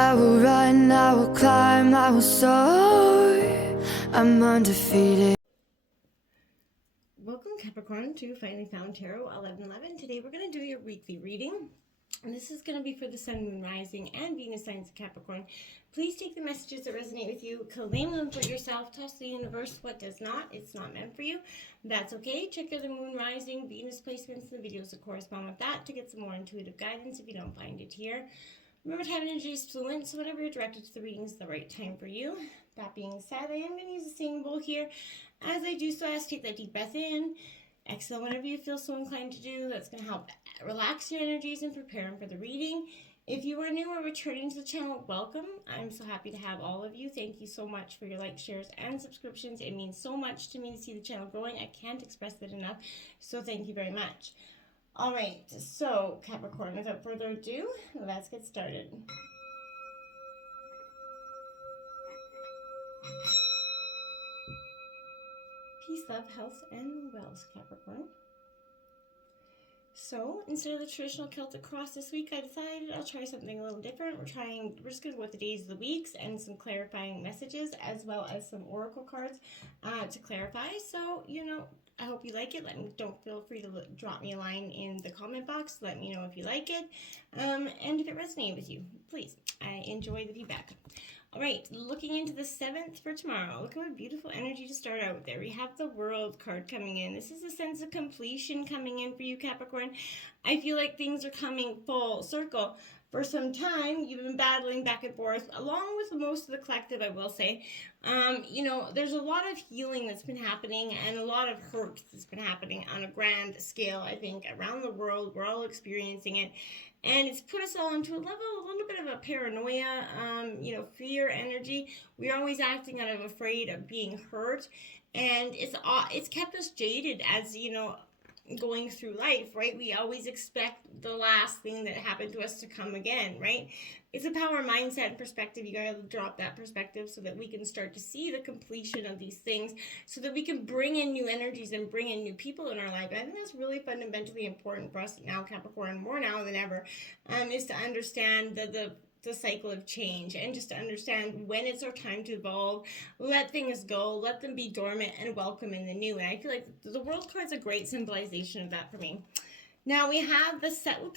I will run, I will climb, I will soar. I'm undefeated. Welcome, Capricorn, to Finally Found Tarot 1111. Today we're going to do your weekly reading. And this is going to be for the Sun, Moon, Rising, and Venus signs of Capricorn. Please take the messages that resonate with you, claim them for yourself, toss the universe what does not. It's not meant for you. That's okay. Check out the Moon, Rising, Venus placements and the videos that correspond with that to get some more intuitive guidance if you don't find it here. Remember, time and energy is fluent, so whenever you're directed to the reading is the right time for you. That being said, I am going to use a singing bowl here. As I do so, I ask you to take that deep breath in. Exhale whenever you feel so inclined to do. That's going to help relax your energies and prepare them for the reading. If you are new or returning to the channel, welcome. I'm so happy to have all of you. Thank you so much for your likes, shares, and subscriptions. It means so much to me to see the channel growing. I can't express that enough, so thank you very much. All right, so Capricorn, without further ado, let's get started. Peace, love, health, and wealth, Capricorn. So, instead of the traditional Celtic cross this week, I decided I'll try something a little different. We're just going to go with the days of the weeks and some clarifying messages, as well as some oracle cards to clarify. So, I hope you like it. Don't feel free to drop me a line in the comment box. Let me know if you like it, and if it resonated with you. Please, I enjoy the feedback. All right, looking into the 7th for tomorrow. Look at what beautiful energy to start out there. We have the World card coming in. This is a sense of completion coming in for you, Capricorn. I feel like things are coming full circle. For some time, you've been battling back and forth, along with most of the collective, I will say. There's a lot of healing that's been happening and a lot of hurt that's been happening on a grand scale, I think, around the world. We're all experiencing it. And it's put us all into a little bit of a paranoia, fear energy. We're always acting kind of afraid of being hurt. And it's kept us jaded as, going through life, right? We always expect the last thing that happened to us to come again, right? It's a power mindset and perspective. You gotta drop that perspective so that we can start to see the completion of these things, so that we can bring in new energies and bring in new people in our life. I think that's really fundamentally important for us now, Capricorn, more now than ever, is to understand the cycle of change, and just to understand when it's our time to evolve, let things go, let them be dormant, and welcome in the new. And I feel like the World card's a great symbolization of that for me. Now we have the Seven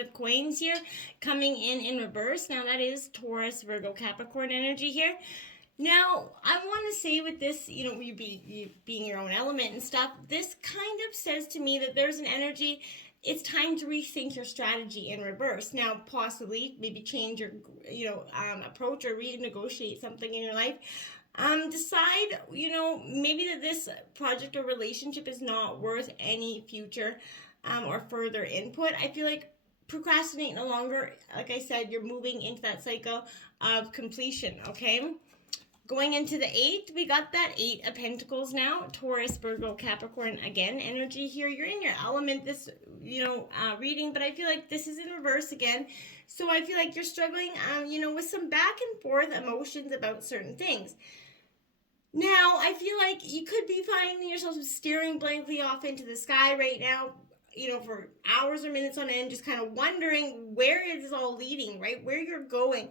of Coins here coming in reverse. Now that is Taurus, Virgo, Capricorn energy here. Now, I want to say with this, you being your own element and stuff, this kind of says to me that there's an energy. It's time to rethink your strategy in reverse. Now, possibly, maybe change your, approach or renegotiate something in your life. Decide, maybe that this project or relationship is not worth any future or further input. I feel like procrastinate no longer. Like I said, you're moving into that cycle of completion, okay? Going into the 8th, we got that 8 of Pentacles now. Taurus, Virgo, Capricorn, again, energy here. You're in your element this, reading, but I feel like this is in reverse again. So I feel like you're struggling, with some back and forth emotions about certain things. Now, I feel like you could be finding yourself staring blankly off into the sky right now, for hours or minutes on end, just kind of wondering where it is all leading, right? Where you're going.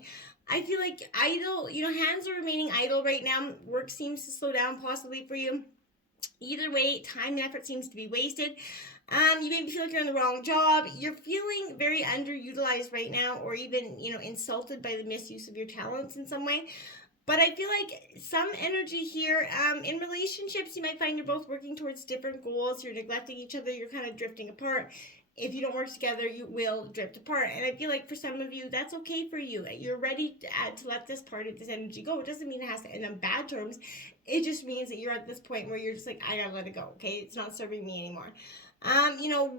I feel like idle, hands are remaining idle right now. Work seems to slow down possibly for you. Either way, time and effort seems to be wasted. You maybe feel like you're in the wrong job. You're feeling very underutilized right now, or even, insulted by the misuse of your talents in some way. But I feel like some energy here, in relationships, you might find you're both working towards different goals. You're neglecting each other. You're kind of drifting apart. If you don't work together, you will drift apart. And I feel like for some of you, that's okay for you. You're ready to let this part of this energy go. It doesn't mean it has to end on bad terms. It just means that you're at this point where you're just like, I gotta let it go, okay? It's not serving me anymore.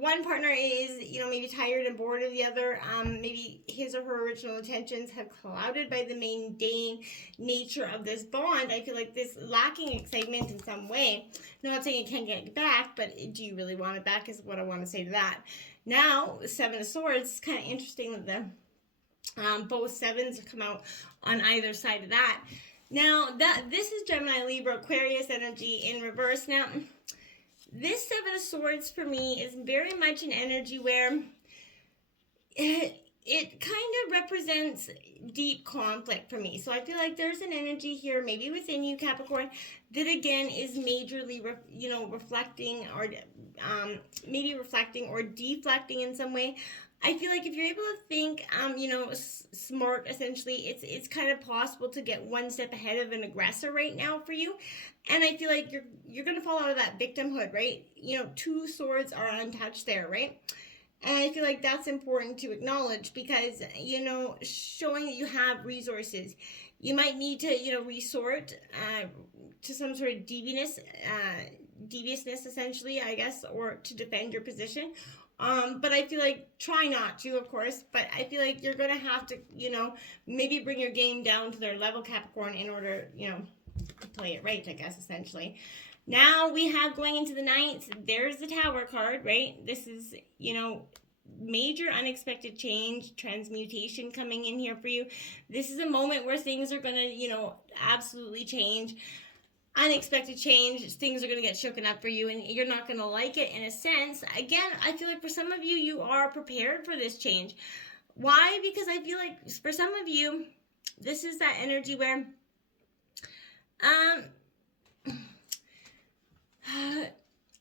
One partner is, maybe tired and bored of the other. Maybe his or her original intentions have clouded by the mundane nature of this bond. I feel like this lacking excitement in some way. I'm not saying you can't get it back, but do you really want it back is what I want to say to that. Now, the 7 of Swords, it's kind of interesting that both sevens come out on either side of that. Now, this is Gemini, Libra, Aquarius energy in reverse. Now, this 7 of Swords for me is very much an energy where it kind of represents deep conflict for me. So I feel like there's an energy here, maybe within you, Capricorn, that again is majorly, reflecting or maybe reflecting or deflecting in some way. I feel like if you're able to think, smart, essentially, it's kind of possible to get one step ahead of an aggressor right now for you. And I feel like you're gonna fall out of that victimhood, right? Two swords are untouched there, right? And I feel like that's important to acknowledge because, showing that you have resources, you might need to, resort to some sort of deviousness, essentially, I guess, or to defend your position. But I feel like, try not to, of course, but I feel like you're going to have to, maybe bring your game down to their level, Capricorn, in order, to play it right, I guess, essentially. Now we have going into the ninth, there's the Tower card, right? This is, major unexpected change, transmutation coming in here for you. This is a moment where things are going to, absolutely change. Unexpected change, things are going to get shooken up for you and you're not going to like it in a sense. Again, I feel like for some of you, you are prepared for this change. Why? Because I feel like for some of you, this is that energy where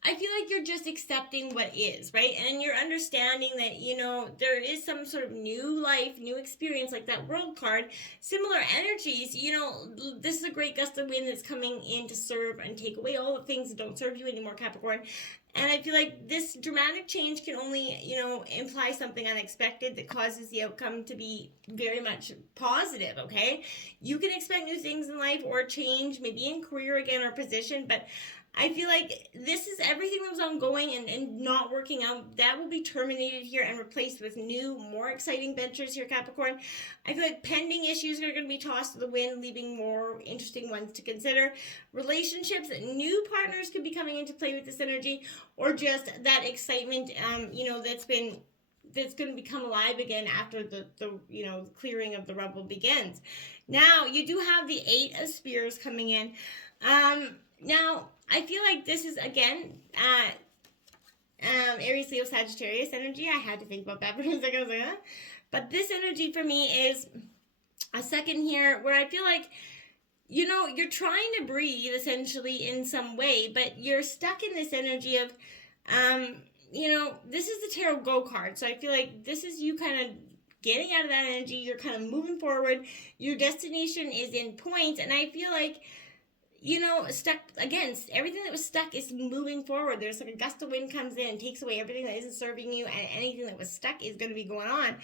I feel like you're just accepting what is, right? And you're understanding that, there is some sort of new life, new experience, like that World card. Similar energies, this is a great gust of wind that's coming in to serve and take away all the things that don't serve you anymore, Capricorn. And I feel like this dramatic change can only, imply something unexpected that causes the outcome to be very much positive, okay? You can expect new things in life or change, maybe in career again or position, but I feel like this is everything that was ongoing and not working out. That will be terminated here and replaced with new, more exciting ventures here, Capricorn. I feel like pending issues are going to be tossed to the wind, leaving more interesting ones to consider. Relationships, new partners could be coming into play with this energy, or just that excitement, that's going to become alive again after the clearing of the rubble begins. Now, you do have the Eight of Spears coming in. Now, I feel like this is, again, Aries, Leo, Sagittarius energy. I had to think about that for a second. I was like, huh? But this energy for me is a second here where I feel like, you're trying to breathe, essentially, in some way, but you're stuck in this energy of, this is the Tarot Go card. So I feel like this is you kind of getting out of that energy. You're kind of moving forward. Your destination is in point. And I feel like, stuck against everything that was stuck is moving forward. There's like a gust of wind comes in and takes away everything that isn't serving you, and anything that was stuck is going to be going on.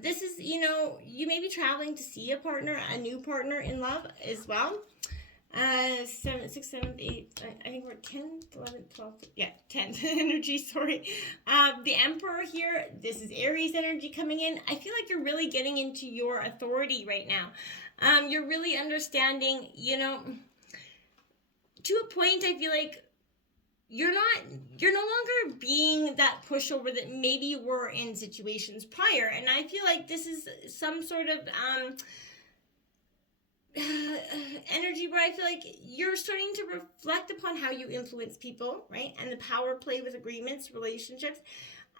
This is, you may be traveling to see a new partner in love as well. 7, 6, 7, 8, I think we're 10, 11, 12, 10 energy, sorry. The Emperor here, this is Aries energy coming in. I feel like you're really getting into your authority right now. You're really understanding, to a point, I feel like you're no longer being that pushover that maybe you were in situations prior. And I feel like this is some sort of energy where I feel like you're starting to reflect upon how you influence people, right? And the power play with agreements, relationships.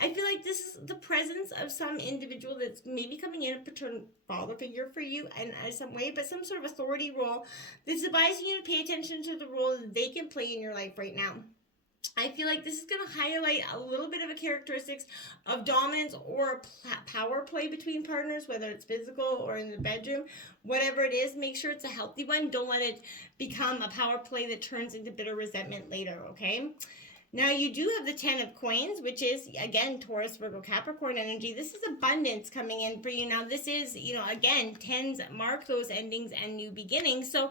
I feel like this is the presence of some individual that's maybe coming in a paternal father figure for you in some way, but some sort of authority role that's advising you to pay attention to the role that they can play in your life right now. I feel like this is going to highlight a little bit of a characteristics of dominance or power play between partners, whether it's physical or in the bedroom. Whatever it is, make sure it's a healthy one. Don't let it become a power play that turns into bitter resentment later, okay? Now, you do have the 10 of Coins, which is, again, Taurus, Virgo, Capricorn energy. This is abundance coming in for you. Now, this is, again, 10s mark those endings and new beginnings. So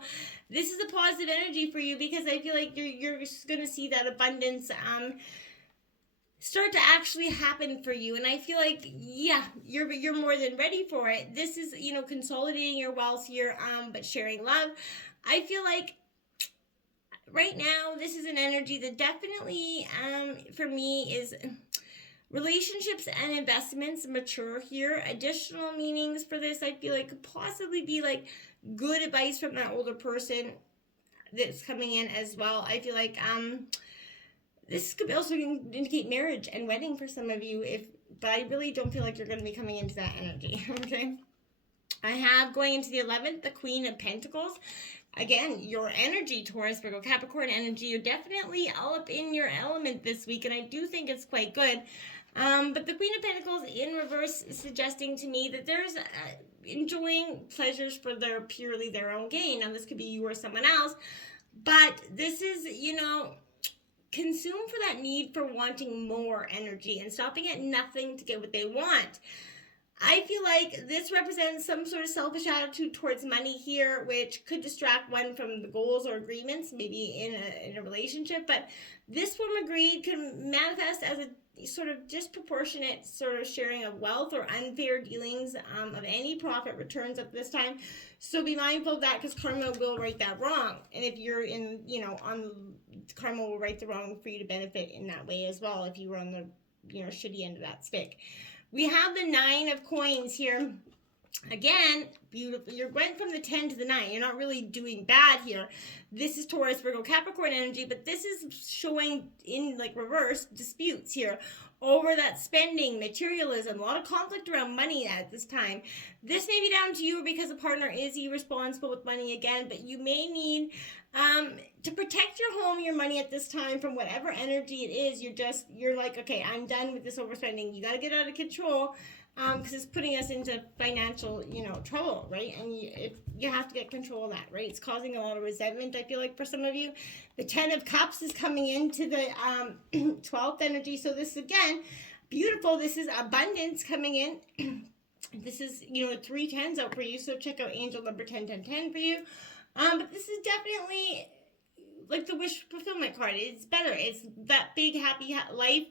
this is a positive energy for you because I feel like you're going to see that abundance start to actually happen for you. And I feel like, yeah, you're more than ready for it. This is, consolidating your wealth here, but sharing love. I feel like right now, this is an energy that definitely, for me, is relationships and investments mature here. Additional meanings for this, I feel like, could possibly be like good advice from that older person that's coming in as well. I feel like this could also indicate marriage and wedding for some of you if but I really don't feel like you're going to be coming into that energy, okay? I have going into the 11th, the Queen of Pentacles. Again, your energy, Taurus, Virgo, Capricorn energy, you're definitely all up in your element this week, and I do think it's quite good. But the Queen of Pentacles in reverse is suggesting to me that there's enjoying pleasures for purely their own gain. Now, this could be you or someone else, but this is, consumed for that need for wanting more energy and stopping at nothing to get what they want. I feel like this represents some sort of selfish attitude towards money here, which could distract one from the goals or agreements, maybe in a relationship. But this form of greed can manifest as a sort of disproportionate sort of sharing of wealth or unfair dealings of any profit returns at this time. So be mindful of that, because karma will right that wrong. And if you're karma will right the wrong for you to benefit in that way as well, if you were on the shitty end of that stick. We have the 9 of coins here. Again, beautiful. You're going from the 10 to the 9. You're not really doing bad here. This is Taurus, Virgo, Capricorn energy, but this is showing in reverse disputes here over that spending, materialism, a lot of conflict around money at this time. This may be down to you because a partner is irresponsible with money again, but you may need to protect your home, your money at this time from whatever energy it is. You're like, okay, I'm done with this overspending. You got to get out of control, because it's putting us into financial, trouble, right? And you have to get control of that, right? It's causing a lot of resentment, I feel like, for some of you. The 10 of Cups is coming into the 12th energy. So this, again, beautiful. This is abundance coming in. This is, 3 10s out for you. So check out angel number 101010 for you. But this is definitely like the wish fulfillment card. It's better. It's that big happy life.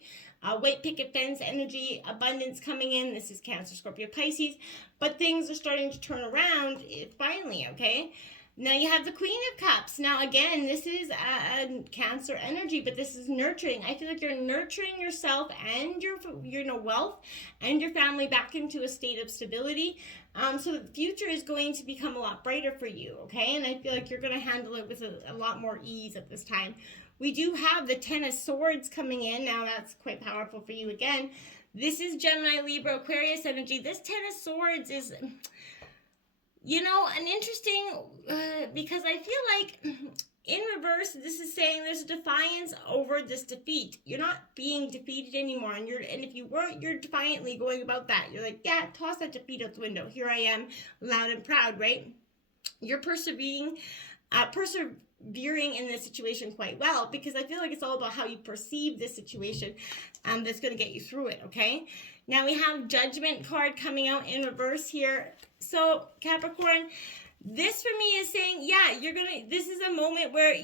White picket fence energy, abundance coming in. This is Cancer, Scorpio, Pisces. But things are starting to turn around finally, okay? Now you have the Queen of Cups. Now again, this is a Cancer energy, but this is nurturing. I feel like you're nurturing yourself and your wealth and your family back into a state of stability. So the future is going to become a lot brighter for you, okay? And I feel like you're going to handle it with a lot more ease at this time. We do have the 10 of Swords coming in. Now that's quite powerful for you again. This is Gemini, Libra, Aquarius energy. This 10 of Swords is, an interesting, because I feel like in reverse, this is saying there's a defiance over this defeat. You're not being defeated anymore. And if you weren't, you're defiantly going about that. You're like, yeah, toss that defeat out the window. Here I am, loud and proud, right? You're persevering in this situation quite well, because I feel like it's all about how you perceive this situation that's going to get you through it, okay? Now we have Judgment card coming out in reverse here. So Capricorn, this for me is saying, yeah, this is a moment where, I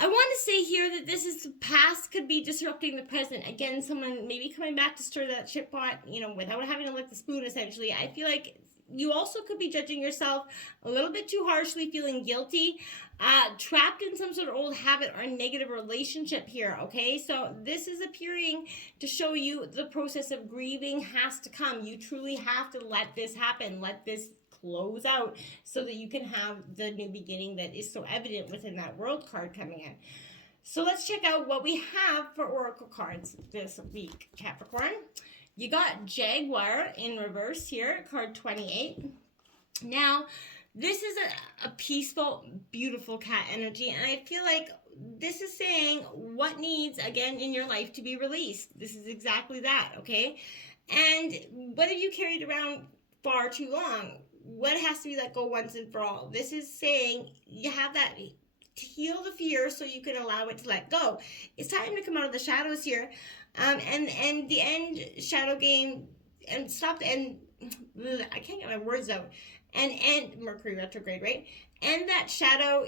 want to say here that this is the past could be disrupting the present. Again, someone maybe coming back to stir that shit pot, without having to lick the spoon, essentially. I feel like you also could be judging yourself a little bit too harshly, feeling guilty, trapped in some sort of old habit or negative relationship here, okay? So this is appearing to show you the process of grieving has to come. You truly have to let this happen, let this close out, so that you can have the new beginning that is so evident within that World card coming in. So let's check out what we have for Oracle cards this week, Capricorn. You got Jaguar in reverse here, card 28. Now, this is a peaceful, beautiful cat energy, and I feel like this is saying what needs, again, in your life to be released. This is exactly that, okay? And whether you carried around far too long, what has to be let go once and for all? This is saying you have that to heal the fear so you can allow it to let go. It's time to come out of the shadows here. And the end shadow game and stop and I can't get my words out. And Mercury retrograde, right? And that shadow,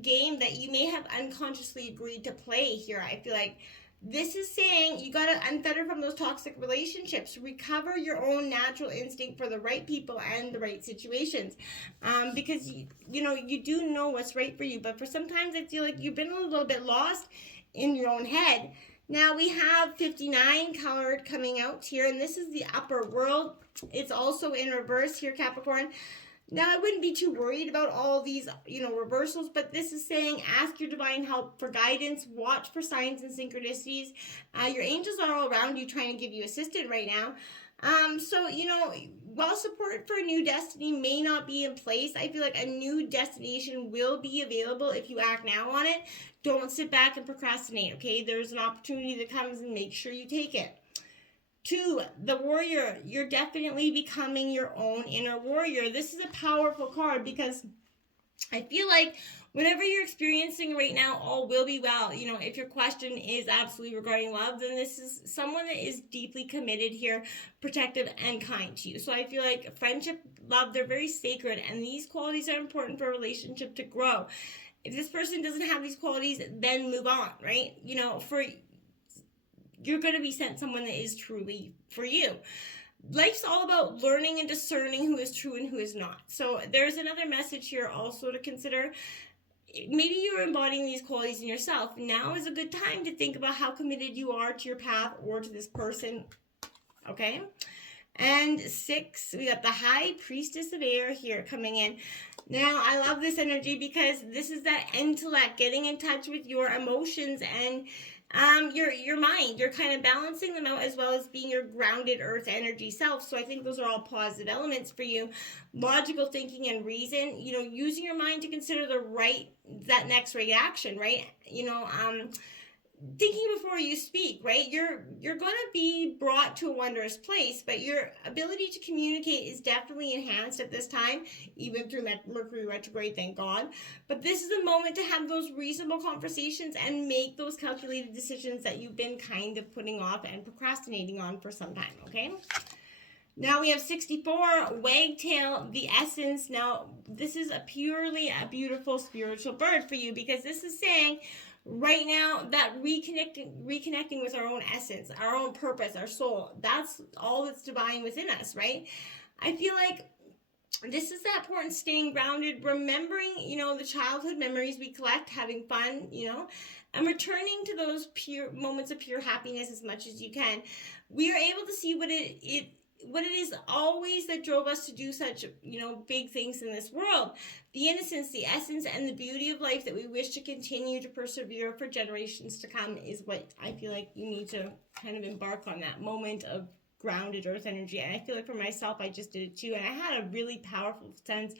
game that you may have unconsciously agreed to play here. I feel like this is saying you got to unfetter from those toxic relationships, recover your own natural instinct for the right people and the right situations, because you do know what's right for you, but for sometimes I feel like you've been a little bit lost in your own head. Now we have 59 colored coming out here, and this is the upper world. It's also in reverse here, Capricorn. Now, I wouldn't be too worried about all these, reversals, but this is saying ask your divine help for guidance, watch for signs and synchronicities. Your angels are all around you trying to give you assistance right now. So, while support for a new destiny may not be in place, I feel like a new destination will be available if you act now on it. Don't sit back and procrastinate, okay? There's an opportunity that comes and make sure you take it. 2, the warrior. You're definitely becoming your own inner warrior. This is a powerful card because I feel like whenever you're experiencing right now, all will be well. If your question is absolutely regarding love, then this is someone that is deeply committed here, protective and kind to you. So I feel like friendship, love, they're very sacred, and these qualities are important for a relationship to grow. If this person doesn't have these qualities, then move on, right? You're going to be sent someone that is truly for you. Life's all about learning and discerning who is true and who is not. So there's another message here also to consider. Maybe you're embodying these qualities in yourself. Now is a good time to think about how committed you are to your path or to this person. Okay? And 6, we got the High Priestess of Air here coming in. Now, I love this energy because this is that intellect, getting in touch with your emotions and your mind. You're kind of balancing them out as well as being your grounded earth energy self. So I think those are all positive elements for you. Logical thinking and reason, using your mind to consider that next right action, right? Thinking before you speak, right? You're going to be brought to a wondrous place, but your ability to communicate is definitely enhanced at this time, even through Mercury retrograde, thank God. But this is a moment to have those reasonable conversations and make those calculated decisions that you've been kind of putting off and procrastinating on for some time, okay? Now we have 64, Wagtail, the Essence. Now, this is purely a beautiful spiritual bird for you because this is saying right now that reconnecting with our own essence, our own purpose, our soul, that's all that's divine within us, right? I feel like this is that important, staying grounded, remembering, the childhood memories we collect, having fun, and returning to those pure moments of pure happiness as much as you can. We are able to see what it is always that drove us to do such, big things in this world. The innocence, the essence, and the beauty of life that we wish to continue to persevere for generations to come is what I feel like you need to kind of embark on, that moment of grounded earth energy. And I feel like for myself, I just did it too. And I had a really powerful sense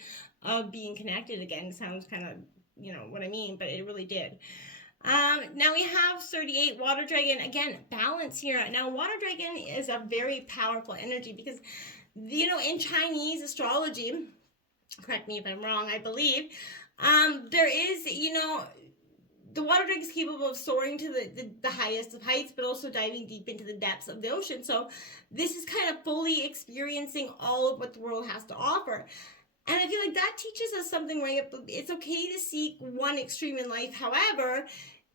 of being connected again. It sounds kind of, what I mean, but it really did. Now we have 38, Water Dragon. Again, balance here. Now, Water Dragon is a very powerful energy because, in Chinese astrology, correct me if I'm wrong, I believe, there is, the water dragon is capable of soaring to the highest of heights, but also diving deep into the depths of the ocean. So this is kind of fully experiencing all of what the world has to offer. And I feel like that teaches us something, right? It's okay to seek one extreme in life. However,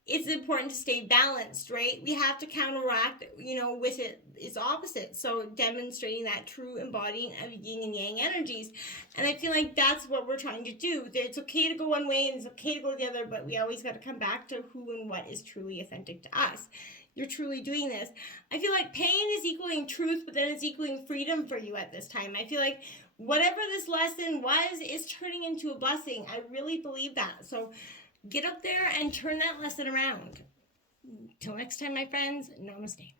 it's important to stay balanced, right? We have to counteract, with its opposite. So demonstrating that true embodying of yin and yang energies. And I feel like that's what we're trying to do. It's okay to go one way and it's okay to go the other, but we always got to come back to who and what is truly authentic to us. You're truly doing this. I feel like pain is equaling truth, but then it's equaling freedom for you at this time. I feel like whatever this lesson was is turning into a blessing. I really believe that. So get up there and turn that lesson around. Till next time, my friends, namaste.